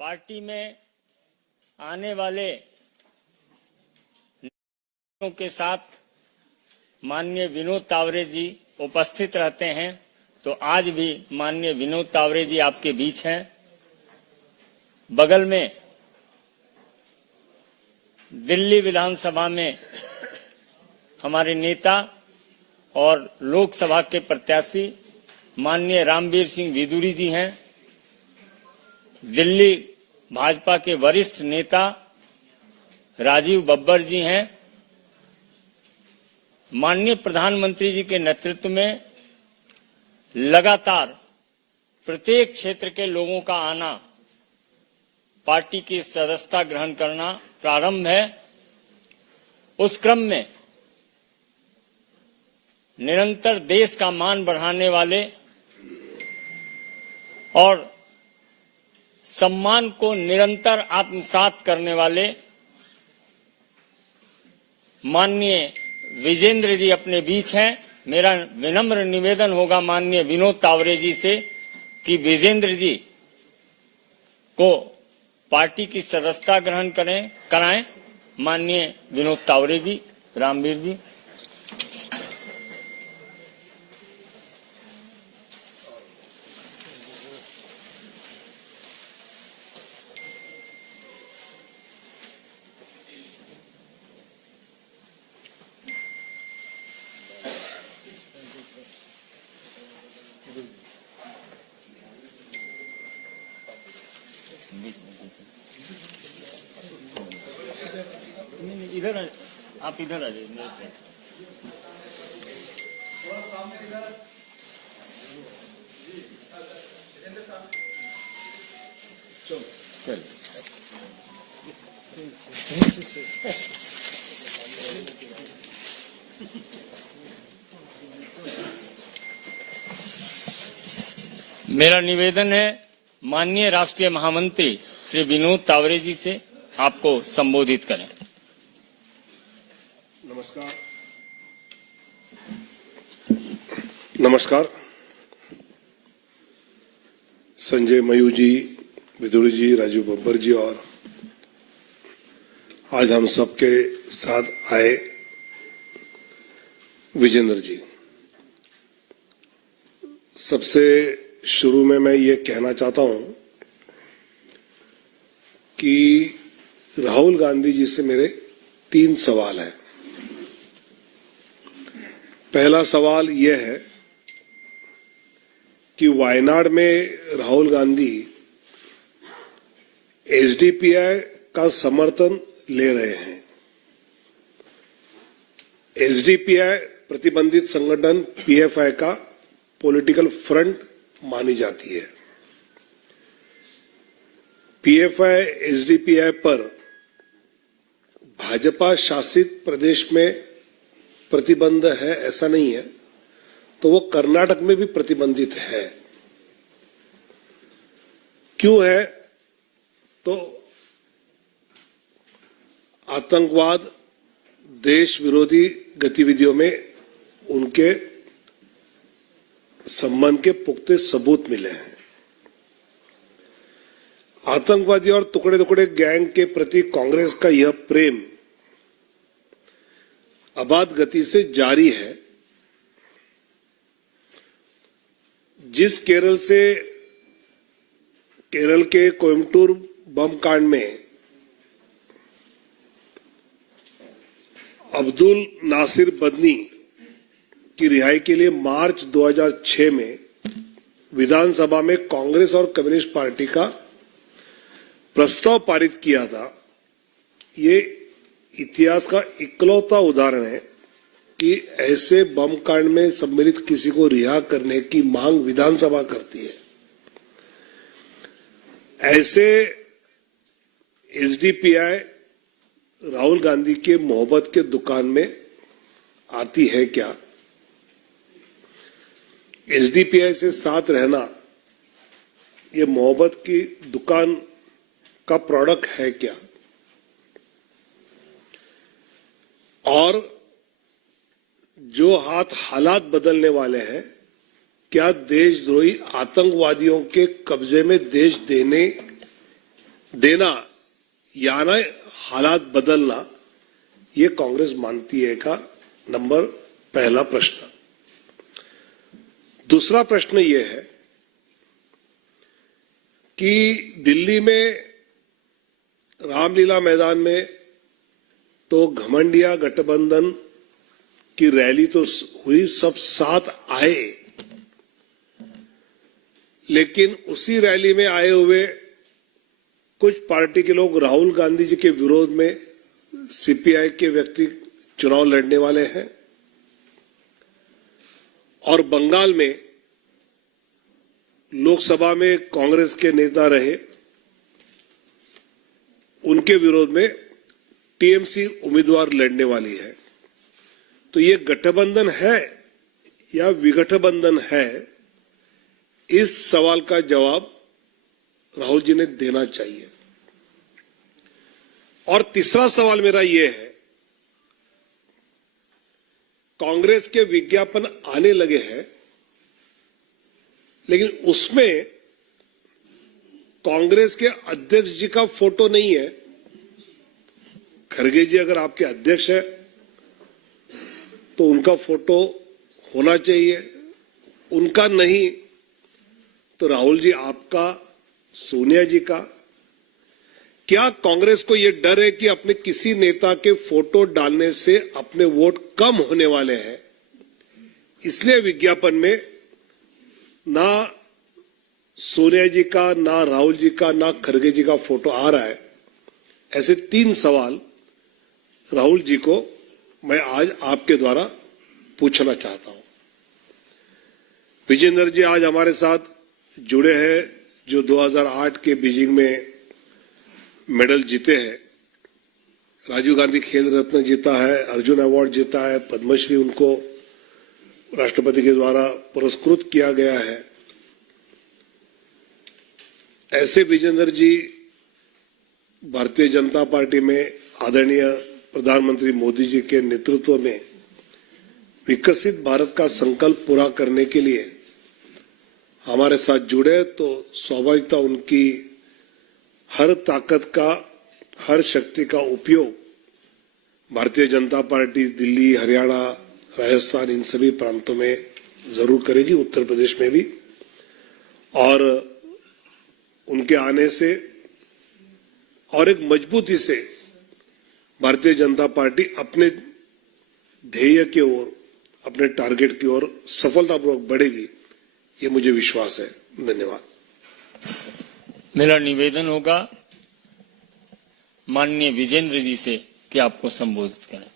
Party में आने वाले नेताओं के साथ माननीय विनोद तावरे जी उपस्थित रहते हैं, तो आज भी माननीय विनोद तावरे जी आपके बीच हैं। बगल में दिल्ली विधानसभा में हमारे नेता और लोकसभा के प्रत्याशी माननीय रामवीर सिंह विदुरी जी हैं। दिल्ली भाजपा के वरिष्ठ नेता राजीव बब्बर जी हैं। माननीय प्रधानमंत्री जी के नेतृत्व में लगातार प्रत्येक क्षेत्र के लोगों का आना, पार्टी की सदस्यता ग्रहण करना प्रारंभ है। उस क्रम में निरंतर देश का मान बढ़ाने वाले और सम्मान को निरंतर आत्मसात करने वाले माननीय विजेंद्र जी अपने बीच हैं। मेरा विनम्र निवेदन होगा माननीय विनोद तावरे जी से कि विजेंद्र जी को पार्टी की सदस्यता ग्रहण कराएं। माननीय विनोद तावरे जी, रामवीर जी। इधर आप इधर आ जाइए मेरे से। चल मेरा निवेदन है माननीय राष्ट्रीय महामंत्री श्री विनोद तावरे जी से आपको संबोधित करें। नमस्कार। संजय मयूर जी, विदुरी जी, राजीव बब्बर जी और आज हम सबके साथ आए विजेंद्र जी। सबसे शुरू में मैं ये कहना चाहता हूं कि राहुल गांधी जी से मेरे 3 सवाल हैं। पहला सवाल यह है कि वायनाड में राहुल गांधी एसडीपीआई का समर्थन ले रहे हैं। एसडीपीआई प्रतिबंधित संगठन पीएफआई का पॉलिटिकल फ्रंट मानी जाती है। पीएफआई एसडीपीआई पर भाजपा शासित प्रदेश में प्रतिबंध है ऐसा नहीं है, तो वो कर्नाटक में भी प्रतिबंधित है। क्यों है? तो आतंकवाद, देश विरोधी गतिविधियों में उनके संबंध के पुख्ते सबूत मिले हैं। आतंकवादी और टुकड़े टुकड़े गैंग के प्रति कांग्रेस का यह प्रेम अबाध गति से जारी है। जिस केरल के कोयम्बटूर बम कांड में अब्दुल नासिर बदनी की रिहाई के लिए मार्च 2006 में विधानसभा में कांग्रेस और कम्युनिस्ट पार्टी का प्रस्ताव पारित किया था, ये इतिहास का इकलौता उदाहरण है कि ऐसे बम कांड में सम्मिलित किसी को रिहा करने की मांग विधानसभा करती है। ऐसे एसडीपीआई राहुल गांधी के मोहब्बत के दुकान में आती है क्या? एसडीपीआई से साथ रहना ये मोहब्बत की दुकान का प्रोडक्ट है क्या? और जो हालात बदलने वाले हैं, क्या देशद्रोही आतंकवादियों के कब्जे में देश देने देना या ना हालात बदलना, ये कांग्रेस मानती है का नंबर पहला प्रश्न। दूसरा प्रश्न ये है कि दिल्ली में रामलीला मैदान में तो घमंडिया गठबंधन की रैली तो हुई, सब साथ आए, लेकिन उसी रैली में आए हुए कुछ पार्टी के लोग राहुल गांधी जी के विरोध में सीपीआई के व्यक्ति चुनाव लड़ने वाले हैं, और बंगाल में लोकसभा में कांग्रेस के नेता रहे, उनके विरोध में टीएमसी उम्मीदवार लड़ने वाली है। तो ये गठबंधन है या विगठबंधन है, इस सवाल का जवाब राहुल जी ने देना चाहिए। और तीसरा सवाल मेरा यह है, कांग्रेस के विज्ञापन आने लगे हैं, लेकिन उसमें कांग्रेस के अध्यक्ष जी का फोटो नहीं है। खड़गे जी अगर आपके अध्यक्ष है तो उनका फोटो होना चाहिए, उनका नहीं तो राहुल जी आपका, सोनिया जी का। क्या कांग्रेस को यह डर है कि अपने किसी नेता के फोटो डालने से अपने वोट कम होने वाले हैं, इसलिए विज्ञापन में ना सोनिया जी का, ना राहुल जी का, ना खड़गे जी का फोटो आ रहा है? ऐसे 3 सवाल राहुल जी को मैं आज आपके द्वारा पूछना चाहता हूं। विजेंद्र जी आज हमारे साथ जुड़े हैं, जो 2008 के बीजिंग में मेडल जीते हैं, राजीव गांधी खेल रत्न जीता है, अर्जुन अवार्ड जीता है, पद्मश्री उनको राष्ट्रपति के द्वारा पुरस्कृत किया गया है। ऐसे विजेंद्र जी भारतीय जनता पार्टी में आदरणीय प्रधानमंत्री मोदी जी के नेतृत्व में विकसित भारत का संकल्प पूरा करने के लिए हमारे साथ जुड़े, तो स्वाभाविकता उनकी हर ताकत का, हर शक्ति का उपयोग भारतीय जनता पार्टी दिल्ली, हरियाणा, राजस्थान, इन सभी प्रांतों में जरूर करेगी, उत्तर प्रदेश में भी। और उनके आने से और एक मजबूती से भारतीय जनता पार्टी अपने ध्येय की ओर, अपने टारगेट की ओर सफलतापूर्वक बढ़ेगी, ये मुझे विश्वास है। धन्यवाद। मेरा निवेदन होगा माननीय विजेंद्र जी से कि आपको संबोधित करें।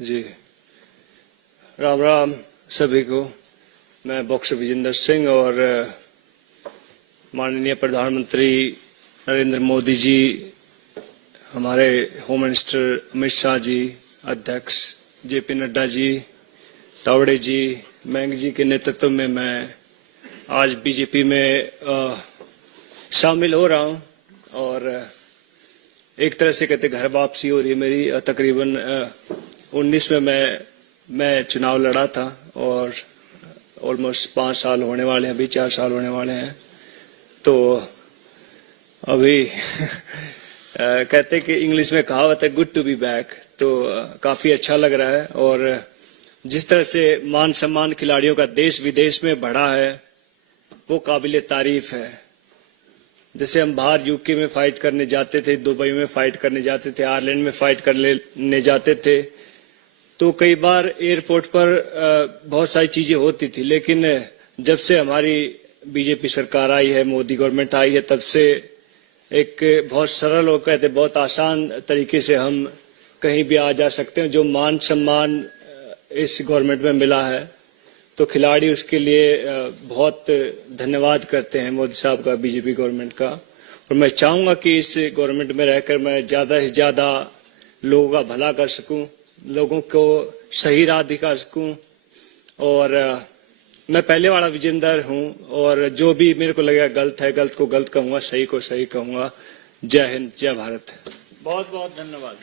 जी, राम राम सभी को। मैं बॉक्सर विजेंद्र सिंह और माननीय प्रधानमंत्री नरेंद्र मोदी जी, हमारे होम मिनिस्टर अमित शाह जी, अध्यक्ष जेपी नड्डा जी, तावड़े जी, मैंग जी के नेतृत्व में मैं आज बीजेपी में शामिल हो रहा हूं। और एक तरह से कहते घर वापसी हो रही है मेरी। तकरीबन 19 में मैं चुनाव लड़ा था और ऑलमोस्ट 5 साल होने वाले हैं, अभी 4 साल होने वाले हैं। तो अभी कहते कि इंग्लिश में कहावत है गुड टू बी बैक, तो काफी अच्छा लग रहा है। और जिस तरह से मान सम्मान खिलाड़ियों का देश विदेश में बढ़ा है वो काबिले तारीफ है। जैसे हम बाहर यूके में फाइट करने जाते थे, दुबई में फाइट करने जाते थे, आयरलैंड में फाइट करने जाते थे, तो कई बार एयरपोर्ट पर बहुत सारी चीजें होती थी। लेकिन जब से हमारी बीजेपी सरकार आई है, मोदी गवर्नमेंट आई है, तब से एक बहुत सरल और कहते बहुत आसान तरीके से हम कहीं भी आ जा सकते हैं। जो मान सम्मान इस गवर्नमेंट में मिला है तो खिलाड़ी उसके लिए बहुत धन्यवाद करते हैं मोदी साहब का, बीजेपी गवर्नमेंट का। और मैं चाहूंगा कि इस गवर्नमेंट में रहकर मैं ज्यादा से ज्यादा लोगों का भला कर सकूं, लोगों को सही राह दिखा सकूं। और मैं पहले वाला विजेंदर हूं और जो भी मेरे को लगेगा गलत है, गलत को गलत कहूंगा, सही को सही कहूंगा। जय हिंद, जय भारत। बहुत बहुत धन्यवाद।